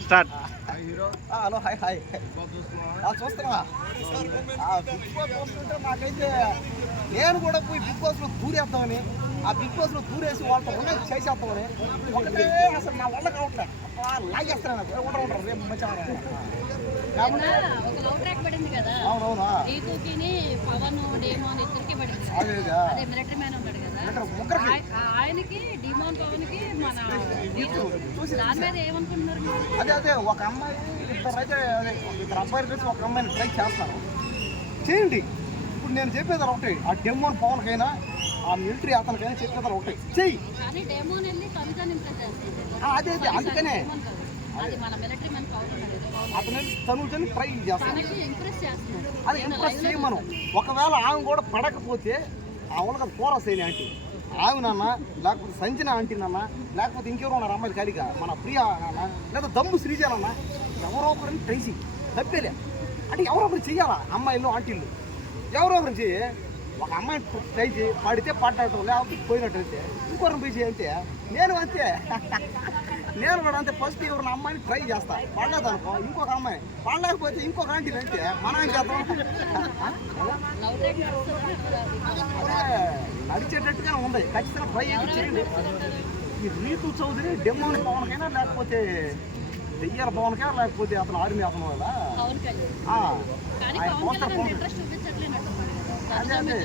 Start. ఆ, hello hi hi. ఆ, చూస్తున్నా ఆ, బిగ్ బాస్ చూస్తుంటే నాకైతే నేను కూడా పోయి బిగ్ బాస్లో దూరేద్దామని ఆ బిగ్ బాస్లో దూరేసి వాళ్ళతో ఉన్నది చేసేద్దామని ఒకటే అసలు నా వల్ల కావట్లే. అబ్బా, లాగేస్తాను నాకు ఉండరు ఉండరు రేపు మంచిగా ఆయనకి డిమోన్ పవన్ అదే అదే ఒక అమ్మాయి ఇద్దరు అయితే అదే ఇద్దరు అబ్బాయిలు కలిసి ఒక అమ్మాయిని ట్రై చేస్తారు. చేయండి. ఇప్పుడు నేను చెప్పేది ఒకటి ఆ డెమ్మోన్ పవన్కైనా ఆ మిలిటరీ అతనికైనా చెప్పేది ఒకటి. చెయ్యి. డేమోన్ అదే అదే అందుకనే. డేమోన్. అతను తనుజని ట్రై చేస్తాను అది ఇంప్రెస్ చేయమను. ఒకవేళ ఆమె కూడా పడకపోతే ఆ ఉన్నది కూర సేని ఆంటీ. ఆమె నాన్న లేకపోతే సంచిన ఆంటీ నాన్న లేకపోతే ఇంకెవరు ఉన్నారు అమ్మాయిలు కలిగా మన ప్రియా నాన్న లేదా దమ్ము శ్రీజ నాన్న ఎవరో ఒకరిని ట్రై తప్పేలే. అంటే ఎవరో ఒకరు చెయ్యాలా అమ్మాయిలు ఆంటీలు? ఎవరో ఒకరు చెయ్యి. ఒక అమ్మాయిని ట్రై చేయి పడితే పడ్డటం లేకపోతే పోయినట్టయితే ఇంకొకరిని పోయి చేయంటే నేను అంతే. నేను కూడా అంతే. ఫస్ట్ ఎవరు అమ్మాయిని ట్రై చేస్తా. పడలేదు అనుకో ఇంకొక అమ్మాయి. పడలేకపోతే ఇంకొక ఆంటీలు అంటే మనం ఏం చేద్దాం? నడిచేటట్టుగానే ఉంది. ఖచ్చితంగా ట్రై అయితే చేయండి. ఈ రీతు చౌదరి డెమ్మోని పవన్కైనా లేకపోతే దెయ్యాల పవన్కైనా లేకపోతే అతను ఆర్మీ అతను వల్ల ఆయన కదా అదే అదే.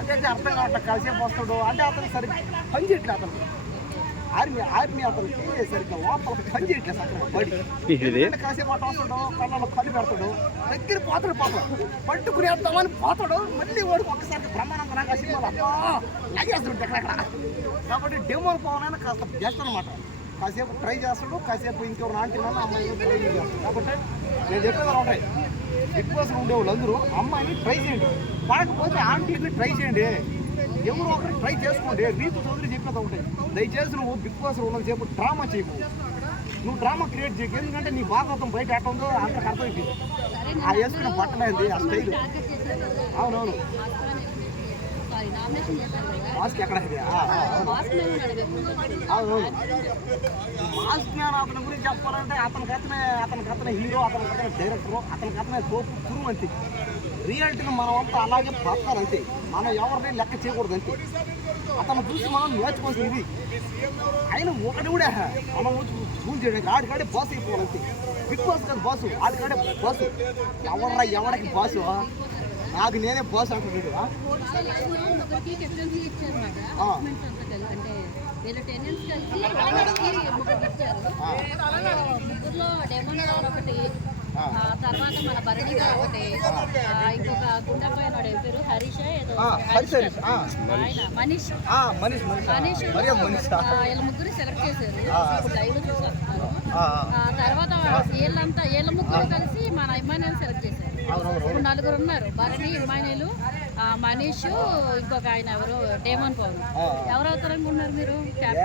అదే. అర్థం కావట్లేదు కాసేపు వస్తాడు. అంటే అతను సరిగ్గా పని చేయట్లేదు అతను. ఆర్మీ ఆర్మీ అతనికి సరిగ్గా లోపల పని చేయట్లేదు అక్కడ బడి కాసేపు అట్ట వస్తాడు కళ్ళలో కళ్ళు పెడతాడు దగ్గర పోతాడు పాపం. పట్టుకునేద్దామని పోతాడు మళ్ళీ వాడు ఒక్కసారి బ్రహ్మానంద నాకు సినిమాలో అబ్బా లాగేస్తాడు ఎక్కడెక్కడ కాబట్టి డెమోన్ పవన్ కాస్త బెస్ట్ అనమాట కాసేపు ట్రై చేస్తాడు కాసేపు ఇంకెవరు ఆంటీ అమ్మాయి ట్రై చేస్తాడు. కాబట్టి నేను చెప్పేది ఉంటాయి? బిగ్ బాస్ ఉండే వాళ్ళందరూ అమ్మాయిని ట్రై చేయండి. కాకపోతే ఆంటీని ట్రై చేయండి. ఎవరో ఒకరు ట్రై చేసుకోండి. రీతు చౌదరి చెప్పేది ఒకటి దయచేసి నువ్వు బిగ్ బాస్ ఉన్నది చెప్పు డ్రామా చేయకు. నువ్వు డ్రామా క్రియేట్ చేయకు. ఎందుకంటే నీ భాగవతం బయట ఎట్ట ఉందో అంత అర్థమైపోయింది. ఆ వేసుకున్న బట్టలేంది ఆ స్టైల్. అవునవును. మాస్క్ ఎక్కడ మాస్క్ అవునవును. మాస్క్ మ్యాన్ అతని గురించి చెప్పాలంటే అతనికి అతనే అతనికి అతనే హీరో అతనికి అతనే డైరెక్టర్ అతనికి అతనే తోపు గురువు అంతే. రియాలిటీని మనం అంతా అలాగే బతకాలి అంతే. మనం ఎవరిని లెక్క చేయకూడదు అంతే. అతను చూసి మనం నేర్చుకోవాల్సింది ఇది. ఆయన ఒకటి కూడా మనం ఫోన్ చేయడానికి ఆడికాడే బాస్ అయిపోవాలంతే బిగ్ బాస్ కాదు బాసు ఆడికాడే బాసు ఎవరా ఎవరికి బాసు నాకు నేనే బాస్ అంటున్నాడు. వీళ్ళ టెన్నిన్స్ కలిసి ముగ్గురు ముగ్గురులో డెమోన్ గారు ఒకటి తర్వాత మన భరణి గారు ఒకటి ఇంకొక గుండె పైన వాడు పేరు హరీష్ ఏదో హరీష్. ఆయన మనీష్. మనీష్ మనీష్ వీళ్ళ ముగ్గురు సెలెక్ట్ చేశారు. ఇప్పుడు లైవ్ ఆ. తర్వాత వీళ్ళంతా వీళ్ళ ముగ్గురు కలిసి మన ఇమ్మాయిని సెలెక్ట్ చేశారు. ఇప్పుడు నలుగురు ఉన్నారు. భరణి ఇమ్మాయిలు మనీష్ ఇంకొక ఆయన ఎవరు? డేమన్ పవన్. ఎవరు అవుతారనుకుంటున్నారు మీరు?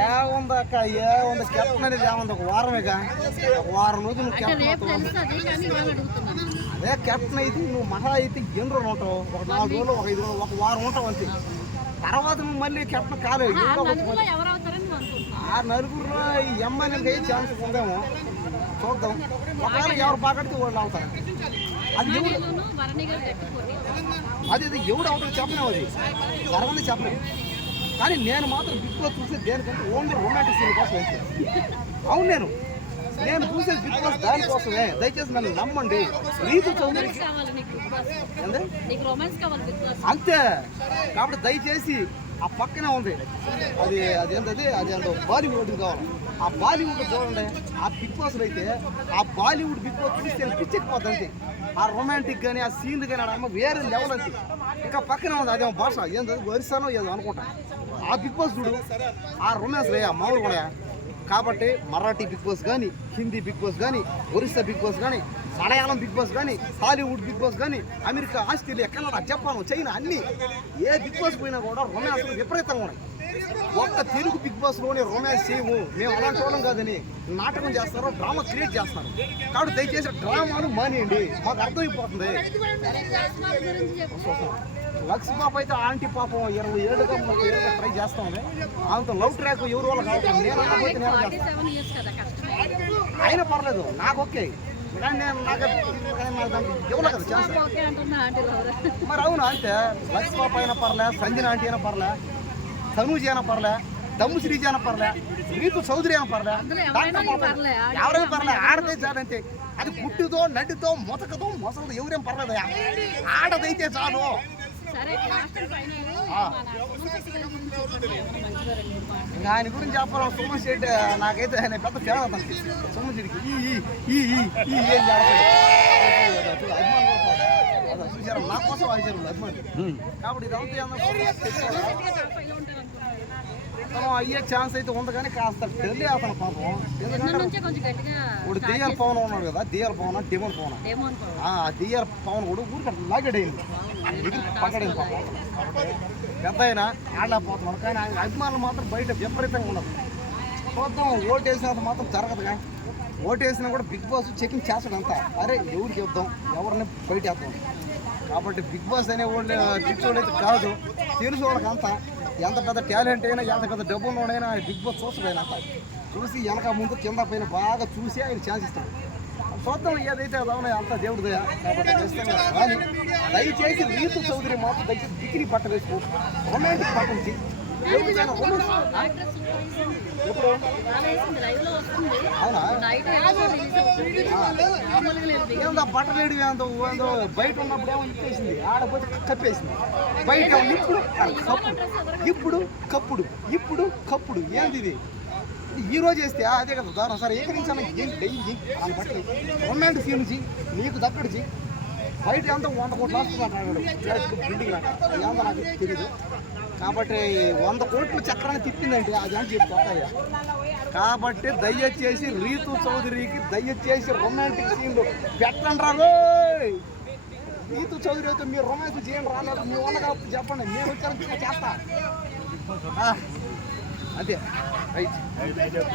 ఏముందక్క ఏముంది కెప్టెన్ అనేది ఏముంది ఒక వారమేగా ఒక వారం రోజులు రేపు తెలుస్తుంది కానీ ఇవాళ అడుగుతున్నాను. అదే కెప్టెన్ అయితే నువ్వు మహా అయితే ఎన్ని రోజులు ఉంటావు? ఒక నాలుగు రోజులు ఒక ఐదు రోజులు ఒక వారం ఉంటావు అంతే. తర్వాత నువ్వు మళ్ళీ కెప్టెన్ అనుకుంటున్నాను ఆ నలుగురిలో ఈ ఎమ్మెల్యేకి అయ్యే ఛాన్స్ ఉందేమో చూద్దాం. ఒకవేళ ఎవరు బాగడితే వాళ్ళు అవుతారు. అది అది అది ఎవడు అవుతాడు చెప్పలేము అది. జరగని చెప్పలేము కానీ నేను మాత్రం బిగ్ బాస్ చూసే దేనికంటే ఓన్లీ రొమాంటిక్ సీన్ కోసం వెళ్తాను అవును నేను. నేను చూసే బిగ్ బాస్ దానికోసమే. దయచేసి నన్ను నమ్మండి. రీతు చౌదరికి అంతే. కాబట్టి దయచేసి ఆ పక్కనే ఉంది. అది అది ఏంటది అది? ఏంటో బాలీవుడ్ కావాలి. ఆ బాలీవుడ్ చూడండి. ఆ బిగ్ బాస్ అయితే ఆ బాలీవుడ్ బిగ్ బాస్ చూస్తే పిచ్చెక్కిపోద్ది అంతే ఆ రొమాంటిక్ కానీ ఆ సీన్ కానీ ఆ అమ్మ వేరే లెవెల్ అంతే. ఇంకా పక్కన ఉంది అదేమో భాష. ఏంటది వరిసానో ఏదో అనుకుంటా. ఆ బిగ్ బాస్ చూడు ఆ రొమాన్స్ రే మామూలు కూడా. కాబట్టి మరాఠీ బిగ్ బాస్ కానీ హిందీ బిగ్ బాస్ కానీ ఒరిస్సా బిగ్ బాస్ కానీ మలయాళం బిగ్ బాస్ కానీ హాలీవుడ్ బిగ్ బాస్ కానీ America Australia Canada Japan China అన్ని ఏ బిగ్ బాస్ పోయినా కూడా రొమాన్స్ విపరీతంగా ఉన్నాయి. ఒక్క తెలుగు బిగ్ బాస్లోనే రొమాన్స్ చేయము మేము అలాంటి వాళ్ళం కాదని నాటకం చేస్తారు డ్రామా క్రియేట్ చేస్తారు. కాబట్టి దయచేసి డ్రామాను మానేయండి. మాకు అర్థమైపోతుంది. లక్స్ పాప అయితే ఆంటీ పాపం ఇరవై ఏళ్ళుగా ముప్పై ఏళ్ళుగా ట్రై చేస్తామని ఆమెతో లవ్ ట్రాక్ ఎవరు వాళ్ళు కావాలి నేను చేస్తాను అయినా పర్లేదు నాకు ఓకే. కానీ నేను నాకు ఇవ్వలే కదా పాప ఎవరు మరి అవును అంతే. లక్ష్మీపాప అయినా పర్లే సంజన ఆంటీ అయినా పర్లే. తనూజి అయినా పర్లే దమ్ము శ్రీజి అయినా పర్లే రీతు చౌదరి అయినా పర్లే అందులో డాక్టర్ ఎవరైనా పాప పర్లే, ఆడ ఎవరైనా పర్లే ఆడదే చాలంతే అది పుట్టుతో నడ్డితో మొతకతో మొసలతో ఎవరేం పర్లేదు ఆడదైతే చాలు సరే లాస్ట్ ఫైనల్ ఆ. మన కుటుంబ గారి గురించి చెప్పండి మంచిగా రెండు మూడు మాటలు. ఇంకా ఆయన గురించి చెప్పాలి సుమన్ శెట్టి నాకైతే ఆయన పెద్ద ఫేవర్ అతనికి సుమన్ శెట్టికి ఈ ఈ ఈ ఈ ఈ ఏం చేస్తాడు నా కోసం కాబట్టి ఇదంతా అయ్యే ఛాన్స్ అయితే ఉంది కానీ కాస్త ఢిల్లీ అతను పాపం. నిన్న ఎందుకంటే నుంచే కొంచెం గట్టిగా ఇప్పుడు డిఆర్ పవన్ ఉన్నాడు కదా డిఆర్ పవన్ డిమన్ పవన్. ఆ డిఆర్ పవన్ కూడా ఊరికి లాగడైంది పక్కడైంది పాపం. పెద్ద అయినా ఆడలేకపోతున్నాడు కానీ ఆయన అభిమానులు మాత్రం బయట విపరీతంగా ఉండదు చూద్దాం ఓటు వేసినంత మాత్రం జరగదుగా. ఓటు వేసినా కూడా బిగ్ బాస్ చెకింగ్ చేస్తాడు అంతా. అరే ఎవరికి ఇద్దాం ఎవరిని బయట వేద్దాం కాబట్టి బిగ్ బాస్ అనే వాళ్ళు కాదు. తెలుసు వాళ్ళకి అంతా. ఎంత పెద్ద టాలెంట్ అయినా ఎంత పెద్ద డబ్బు ఉన్నోడైనా ఆయన బిగ్ బాస్ చూస్తాడు ఆయన అంతా. చూసి వెనక ముందు కింద పైన బాగా చూసి ఆయన ఛాన్స్ ఇస్తాడు. చూద్దాం ఏదైతే అదవునా అంతా దేవుడు దయ. కాబట్టి ఖచ్చితంగా కానీ దయచేసి రీతు చౌదరి మాత్రం దయచేసి బికిని బట్ట వేసుకో. రొమాంటిక్ పట్టించి ఏందో బట్ట లేడు ఏందో ఏందో బయట ఉన్నప్పుడు ఏమో ఇచ్చేసింది. ఆడపోతే కప్పేసింది. బయట ఇప్పుడు కప్పుడు ఇప్పుడు కప్పుడు ఇప్పుడు కప్పుడు. ఏంది ఇది? ఈ రోజు వేస్తే అదే కదా దారుణం సార్ ఏకరించాను ఏం డైలీ దాన్ని బట్టలు రొమాంటిక్ సీన్ జీ నీకు దక్కడిచి బయట ఎంత వంద కోట్లు వస్తున్నట్టు బిల్డింగ్ ఏందో నాకు తెలియదు కాబట్టి వంద కోట్లు చక్రాన్ని తిప్పిందండి. అది అని చెప్పి కొత్తగా. కాబట్టి దయచేసి రీతు చౌదరికి దయచేసి రొమాంటిక్ సీన్లు పెట్టండి రా రీతు చౌదరి అయితే మీరు రొమాన్స్ చేయండి రాలేదు. మీ వల్ల కాబట్టి చెప్పండి. మీరు వచ్చారని చేస్తా. అదే అంతే. రైట్.